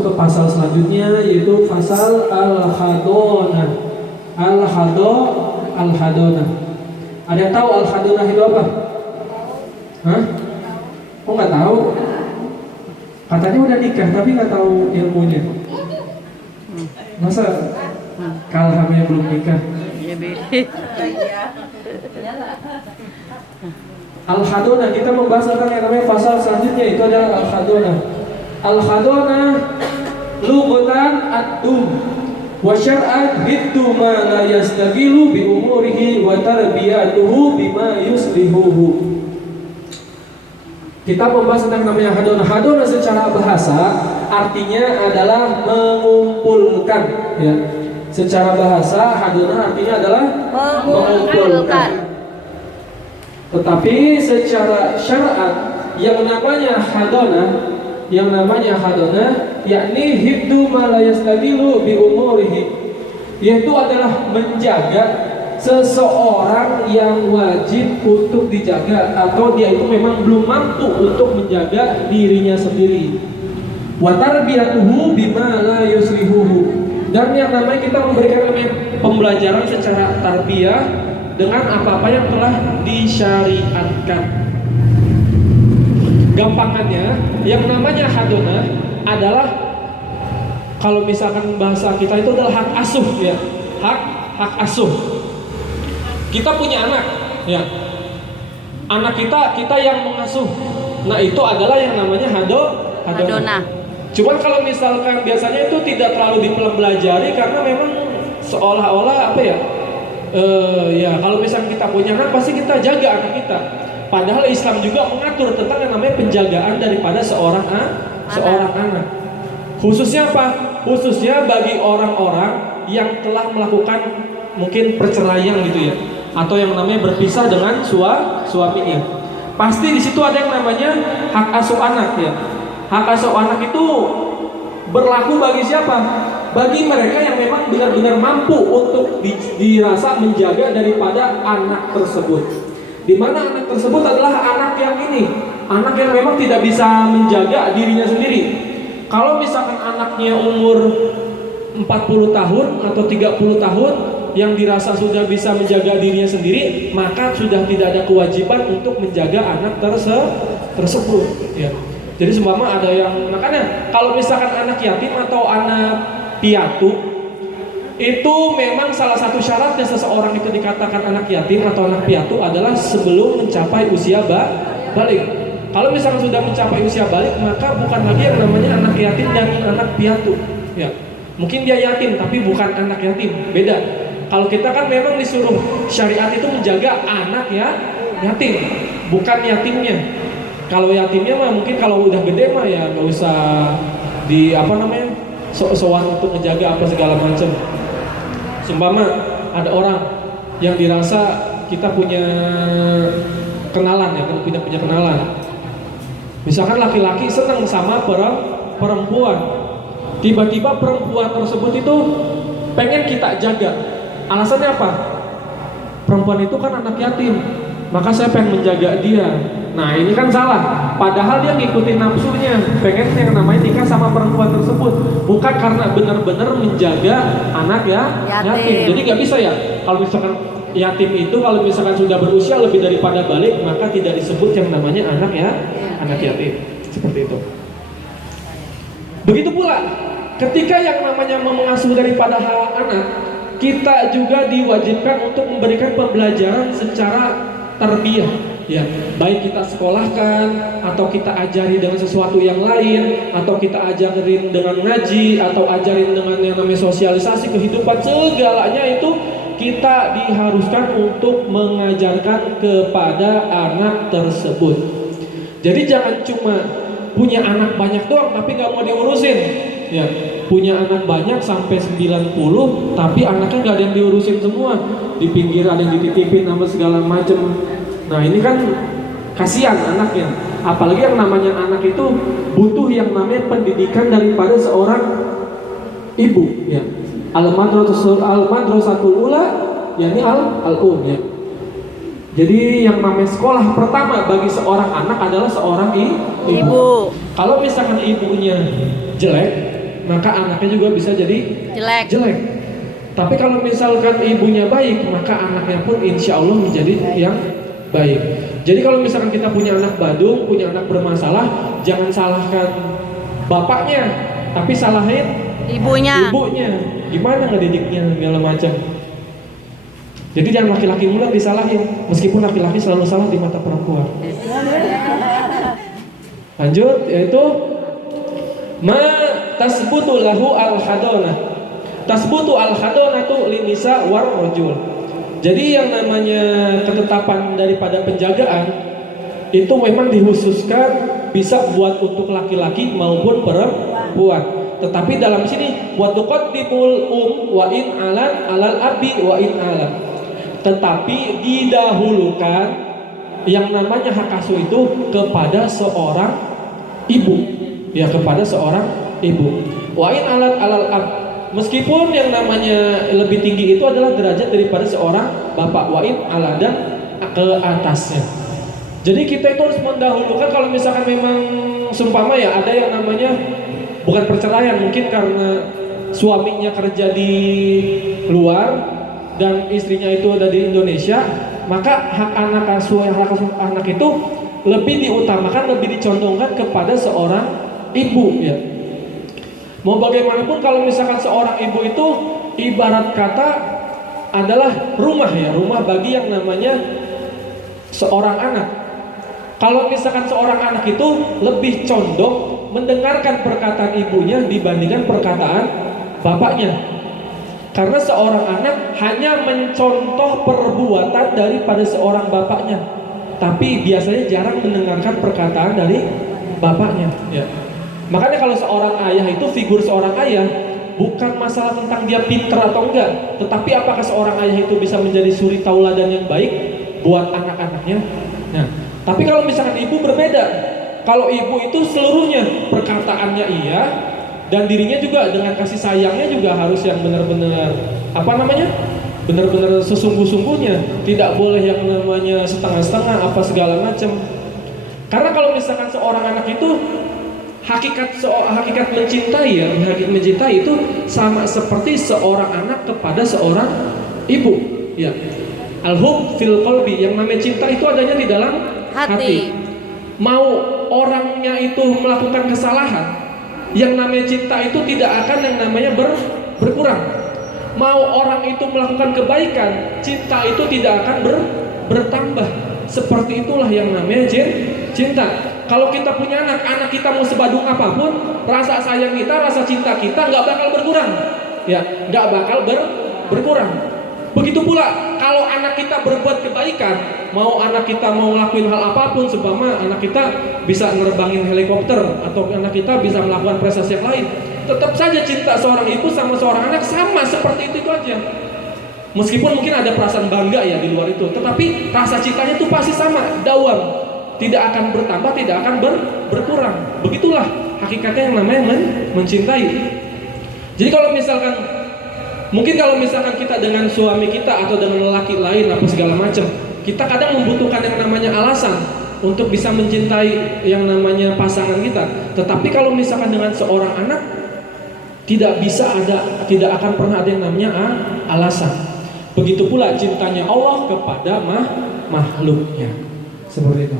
masuk ke pasal selanjutnya, yaitu pasal al-hadonah. Al-hadonah. Ada yang tahu al-hadonah itu apa? Hah? Oh, nggak tahu? Katanya udah nikah tapi nggak tahu ilmunya. Masa kalhamnya belum nikah? Al-hadonah, kita membahas tentang yang namanya pasal selanjutnya, itu adalah al-hadonah. Al-hadonah lughatan ad-dum wa syar'an hiddu ma la yastagilu bi umurihi wa tarbiyatuhu bima yuslihuhu. Kita membahas tentang namanya hadonah. Hadonah secara bahasa artinya adalah mengumpulkan, ya. Secara bahasa hadonah artinya adalah mengumpulkan. Tetapi secara syar'at yang namanya hadonah yakni hibdu ma la yastagilu bi umurihi, yaitu adalah menjaga seseorang yang wajib untuk dijaga atau dia itu memang belum mampu untuk menjaga dirinya sendiri. Wa tarbiyatuhu bima la yuslihuhu, dan yang namanya kita memberikan pembelajaran secara tarbiyah dengan apa-apa yang telah disyariatkan. Gampangannya, yang namanya hadonah adalah, kalau misalkan bahasa kita itu adalah hak asuh, ya. Hak asuh. Kita punya anak, ya. Anak kita yang mengasuh. Nah, itu adalah yang namanya hadonah. Cuman kalau misalkan biasanya itu tidak terlalu dipelajari karena memang seolah-olah apa ya? Ya kalau misalkan kita punya anak pasti kita jaga anak kita. Padahal Islam juga mengatur tentang yang namanya penjagaan daripada seorang anak. Khususnya apa? Khususnya bagi orang-orang yang telah melakukan mungkin perceraian gitu ya, atau yang namanya berpisah dengan suaminya. Pasti di situ ada yang namanya hak asuh anak, ya. Hak asuh anak itu berlaku bagi siapa? Bagi mereka yang memang benar-benar mampu untuk dirasa menjaga daripada anak tersebut. Di mana anak tersebut adalah anak yang anak yang memang tidak bisa menjaga dirinya sendiri. Kalau misalkan anaknya umur 40 tahun atau 30 tahun yang dirasa sudah bisa menjaga dirinya sendiri, maka sudah tidak ada kewajiban untuk menjaga anak tersebut, ya. Jadi seumpama ada yang, makanya kalau misalkan anak yatim atau anak piatu, itu memang salah satu syaratnya seseorang itu dikatakan anak yatim atau anak piatu adalah sebelum mencapai usia balik. Kalau misalkan sudah mencapai usia balik, maka bukan lagi yang namanya anak yatim dan anak piatu, ya. Mungkin dia yatim tapi bukan anak yatim, beda. Kalau kita kan memang disuruh syariat itu menjaga anak yatim, bukan yatimnya. Kalau yatimnya mah mungkin kalau udah gede mah ya nggak usah di sowan untuk menjaga apa segala macam. Seumpama ada orang yang dirasa kita punya kenalan, ya, kan punya kenalan. Misalkan laki-laki senang sama perempuan, tiba-tiba perempuan tersebut itu pengen kita jaga. Alasannya apa? Perempuan itu kan anak yatim, maka saya pengen menjaga dia. Nah ini kan salah. Padahal dia ngikutin nafsunya, pengen yang namanya nikah sama perempuan tersebut, bukan karena benar-benar menjaga anak yatim. Jadi nggak bisa ya. Kalau misalkan yatim itu kalau misalkan sudah berusia lebih daripada balik, maka tidak disebut yang namanya anak yatim. Seperti itu. Begitu pula ketika yang namanya mengasuh daripada hak anak, kita juga diwajibkan untuk memberikan pembelajaran secara tarbiyah, ya. Baik kita sekolahkan atau kita ajari dengan sesuatu yang lain, atau kita ajarin dengan ngaji, atau ajarin dengan yang namanya sosialisasi kehidupan, segalanya itu kita diharuskan untuk mengajarkan kepada anak tersebut. Jadi jangan cuma punya anak banyak doang tapi gak mau diurusin, ya. Punya anak banyak sampai 90 tapi anaknya gak ada yang diurusin semua, di pinggir ada yang dititipin sama segala macam. Nah ini kan kasihan anaknya. Apalagi yang namanya anak itu butuh yang namanya pendidikan daripada seorang ibu, ya. Al-madrasatul ula yakni al-um, ya. Jadi yang namanya sekolah pertama bagi seorang anak adalah seorang ibu. Kalau misalkan ibunya jelek, maka anaknya juga bisa jadi jelek. Tapi kalau misalkan ibunya baik, maka anaknya pun insya Allah menjadi yang baik. Jadi kalau misalkan kita punya anak badung, punya anak bermasalah, jangan salahkan bapaknya, tapi salahin ibunya. Gimana ngedidiknya segala macam. Jadi jangan laki-laki mulu disalahin, meskipun laki-laki selalu salah di mata perempuan. Lanjut, yaitu ma tasbutu lahu al-khadonah. Tasbutu al-khadonatu linisa war rajul. Jadi yang namanya ketetapan daripada penjagaan itu memang dikhususkan bisa buat untuk laki-laki maupun perempuan. Tetapi dalam sini wa tuqaddimul wa in alal abi wa in alat. Tetapi didahulukan yang namanya hak asuh itu kepada seorang ibu, ya, kepada seorang ibu. Wa in alat alal ab, meskipun yang namanya lebih tinggi itu adalah derajat daripada seorang bapak, wa in ala, dan ke atasnya. Jadi kita itu harus mendahulukan kalau misalkan memang sumpama ya ada yang namanya bukan perceraian, mungkin karena suaminya kerja di luar dan istrinya itu ada di Indonesia, maka hak anak asuh anak itu lebih diutamakan, lebih dicondongkan kepada seorang ibu, ya. Mau bagaimanapun kalau misalkan seorang ibu itu ibarat kata adalah rumah, ya, rumah bagi yang namanya seorang anak. Kalau misalkan seorang anak itu lebih condong mendengarkan perkataan ibunya dibandingkan perkataan bapaknya. Karena seorang anak hanya mencontoh perbuatan daripada seorang bapaknya, tapi biasanya jarang mendengarkan perkataan dari bapaknya, ya. Makanya kalau seorang ayah itu, figur seorang ayah bukan masalah tentang dia pintar atau enggak, tetapi apakah seorang ayah itu bisa menjadi suri tauladan yang baik buat anak-anaknya. Nah, tapi kalau misalkan ibu berbeda. Kalau ibu itu seluruhnya perkataannya iya, dan dirinya juga dengan kasih sayangnya juga harus yang benar-benar benar-benar sesungguh-sungguhnya, tidak boleh yang namanya setengah-setengah apa segala macam. Karena kalau misalkan seorang anak itu hakikat mencintai, ya, hakikat mencintai itu sama seperti seorang anak kepada seorang ibu, ya. Al-hub fil qalbi, yang namanya cinta itu adanya di dalam hati. Mau orangnya itu melakukan kesalahan, yang namanya cinta itu tidak akan yang namanya berkurang. Mau orang itu melakukan kebaikan, cinta itu tidak akan bertambah. Seperti itulah yang namanya cinta. Kalau kita punya anak kita mau sebadung apapun, rasa sayang kita, rasa cinta kita nggak bakal berkurang, ya, nggak bakal berkurang. Begitu pula kalau anak kita berbuat kebaikan, mau anak kita mau ngelakuin hal apapun, sebama anak kita bisa nerbangin helikopter atau anak kita bisa melakukan prestasi yang lain, tetap saja cinta seorang ibu sama seorang anak sama seperti itu aja. Meskipun mungkin ada perasaan bangga ya di luar itu, tetapi rasa cintanya itu pasti sama, dawam, tidak akan bertambah, tidak akan berkurang. Begitulah hakikatnya yang namanya mencintai. Jadi kalau misalkan mungkin kalau misalkan kita dengan suami kita atau dengan lelaki lain apa segala macam, kita kadang membutuhkan yang namanya alasan untuk bisa mencintai yang namanya pasangan kita. Tetapi kalau misalkan dengan seorang anak tidak akan pernah ada yang namanya alasan. Begitu pula cintanya Allah kepada makhluknya. Seperti itu.